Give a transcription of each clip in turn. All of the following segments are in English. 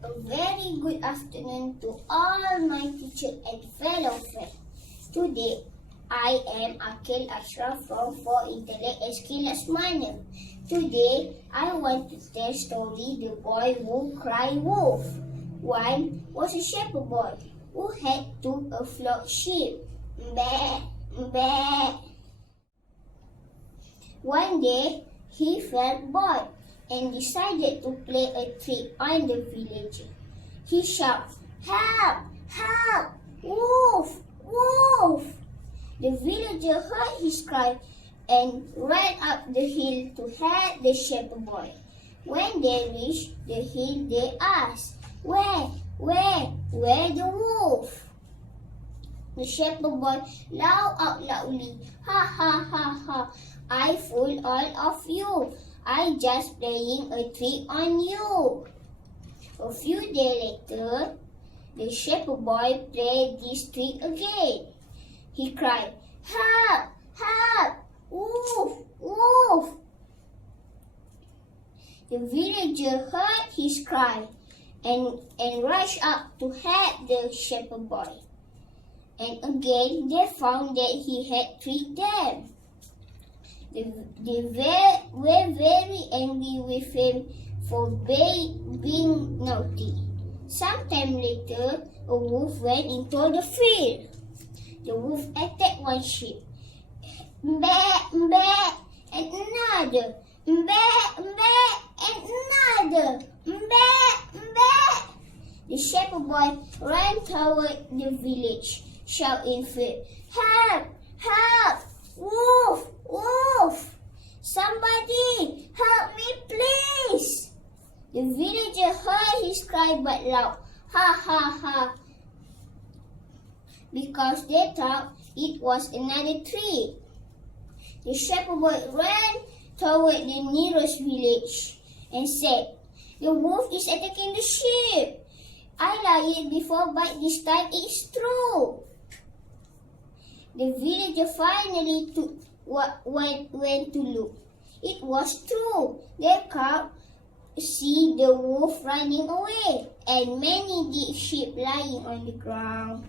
A very good afternoon to all my teacher and fellow friends. Today, I am Aqil Ashraf from for IntelekTitle. Today, I want to tell story The Boy Who Cried Wolf. One was a shepherd boy who had a flock sheep. Meh, meh. One day, he felt bored and decided to play a trick on the villager. He shouted, "Help! Help! Wolf! Wolf!" The villager heard his cry and ran up the hill to help the shepherd boy. When they reached the hill, they asked, Where the wolf?" The shepherd boy laughed out loudly, "Ha ha ha ha! I fooled all of you. I just playing a trick on you." A few days later, the shepherd boy played this trick again. He cried, "Help! Help! Wolf! Wolf!" The villager heard his cry and rushed up to help the shepherd boy. And again they found that he had tricked them. They were very angry with him for being naughty. Sometime later, a wolf went into the field. The wolf attacked one sheep. Mbeh, mbeh, and another. Mbeh, mbeh, and another. Mbeh, mbeh. The shepherd boy ran toward the village, shouting in fear, "Help! Help! Wolf! Wolf! Somebody help me, please!" The villager heard his cry but laughed, "Ha ha ha!" because they thought it was another trick. The shepherd boy ran toward the nearest village and said, "The wolf is attacking the sheep. I lied before, but this time it's true." The villager finally went to look. It was true. They could see the wolf running away and many dead sheep lying on the ground.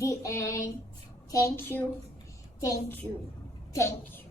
The end. Thank you. Thank you. Thank you.